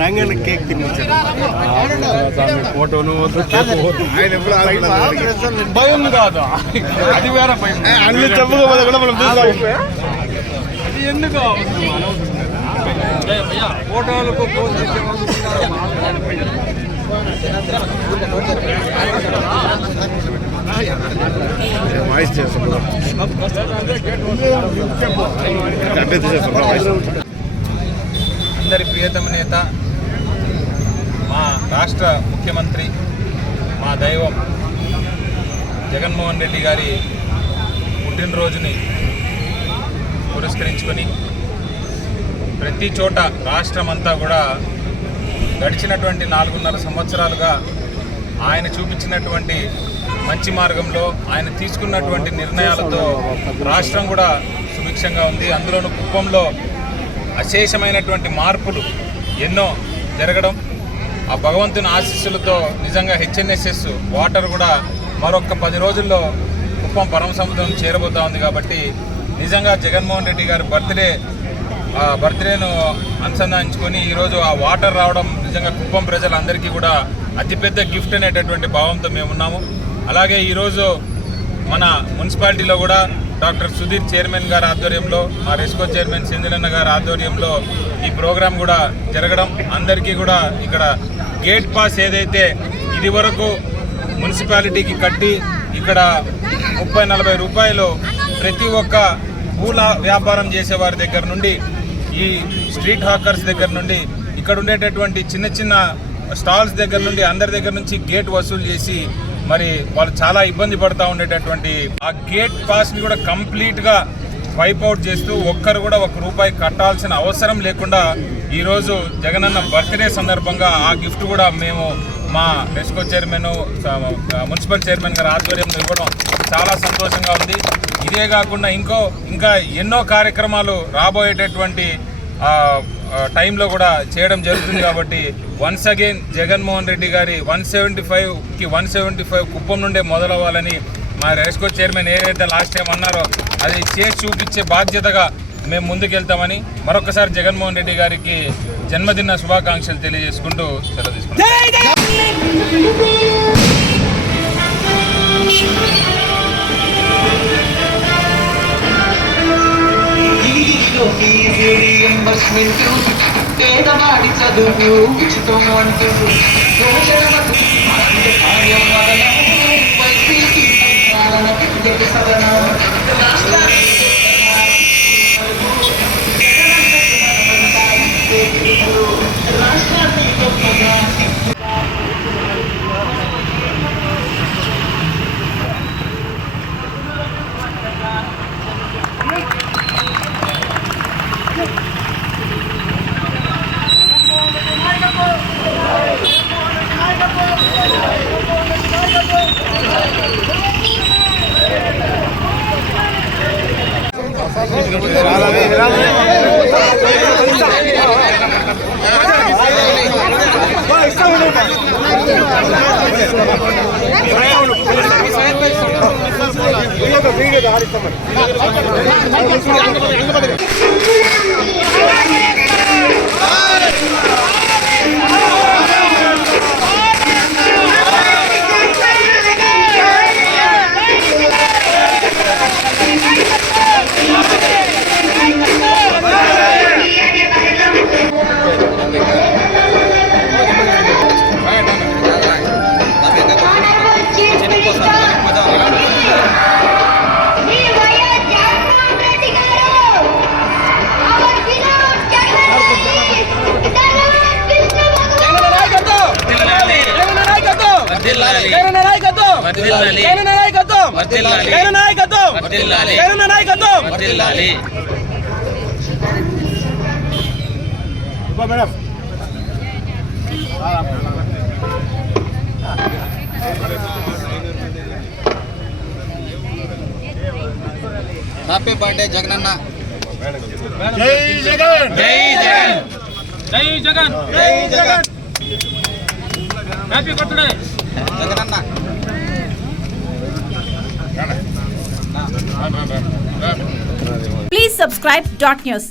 Ranganna cake ఫోటోను భయం కాదు, అది వేరే భయం. అన్ని చెప్పుకోవాలి కూడా మనం చూస్తాం. అది ఎందుకు ఫోటోలకు వాయిస్ చేస్తాం. అందరి ప్రియతమ నేత, మా రాష్ట్ర ముఖ్యమంత్రి, మా దైవం జగన్మోహన్ రెడ్డి గారి పుట్టినరోజుని పురస్కరించుకొని ప్రతి చోట రాష్ట్రం అంతా కూడా గడిచినటువంటి 4.5 సంవత్సరాలుగా ఆయన చూపించినటువంటి మంచి మార్గంలో ఆయన తీసుకున్నటువంటి నిర్ణయాలతో రాష్ట్రం కూడా సుభిక్షంగా ఉంది. అందులోనూ కుప్పంలో అశేషమైనటువంటి మార్పులు ఎన్నో జరగడం, ఆ భగవంతుని ఆశీస్సులతో నిజంగా హెచ్ఎన్ఎస్ఎస్ వాటర్ కూడా మరొక 10 రోజుల్లో కుప్పం పరమ సముద్రం చేరబోతూ ఉంది. కాబట్టి నిజంగా జగన్మోహన్ రెడ్డి గారి బర్త్డేను అనుసంధానించుకొని ఈరోజు ఆ వాటర్ రావడం నిజంగా కుప్పం ప్రజలందరికీ కూడా అతిపెద్ద గిఫ్ట్ అనేటటువంటి భావంతో మేమున్నాము. అలాగే ఈరోజు మన మున్సిపాలిటీలో కూడా డాక్టర్ సుధీర్ చైర్మన్ గారి ఆధ్వర్యంలో, మా రెస్కో చైర్మన్ సెందిలన్న గారి ఆధ్వర్యంలో ఈ ప్రోగ్రాం కూడా జరగడం, అందరికీ కూడా ఇక్కడ గేట్ పాస్ ఏదైతే ఇది వరకు మున్సిపాలిటీకి కట్టి ఇక్కడ 30-40 రూపాయలు ప్రతి ఒక్క పూల వ్యాపారం చేసేవారి దగ్గర నుండి, ఈ స్ట్రీట్ హాకర్స్ దగ్గర నుండి, ఇక్కడ ఉండేటటువంటి చిన్న చిన్న స్టాల్స్ దగ్గర నుండి అందరి దగ్గర నుంచి గేట్ వసూలు చేసి మరి వాళ్ళు చాలా ఇబ్బంది పడుతూ ఉండేటటువంటి ఆ గేట్ పాస్ని కూడా కంప్లీట్గా వైప్అవుట్ చేస్తూ ఒక్కరు కూడా ₹1 కట్టాల్సిన అవసరం లేకుండా ఈరోజు జగనన్న బర్త్డే సందర్భంగా ఆ గిఫ్ట్ కూడా మేము మా రెస్కో చైర్మన్, మున్సిపల్ చైర్మన్ గారి ఆధ్వర్యంలో ఇవ్వడం చాలా సంతోషంగా ఉంది. ఇదే కాకుండా ఇంకా ఎన్నో కార్యక్రమాలు రాబోయేటటువంటి టైంలో కూడా చేయడం జరుగుతుంది. కాబట్టి వన్స్ అగైన్ జగన్మోహన్ రెడ్డి గారి 175 కుప్పం నుండే మొదలవ్వాలని మా రెస్కో చైర్మన్ ఏదైతే లాస్ట్ టైం అన్నారో అది చేసి చూపించే బాధ్యతగా మేము ముందుకెళ్తామని మరొకసారి జగన్మోహన్ రెడ్డి గారికి జన్మదిన శుభాకాంక్షలు తెలియజేసుకుంటూ సెలవు తీసుకుంటాం. పేదవాడి చదువు ఉచితం అంటూ హ్యాపీ బర్త్డే జగనన్న. జై జగన్, జై జగన్, జై జగన్, జై Jagan. Happy birthday Jagananna. Please subscribe Dot News.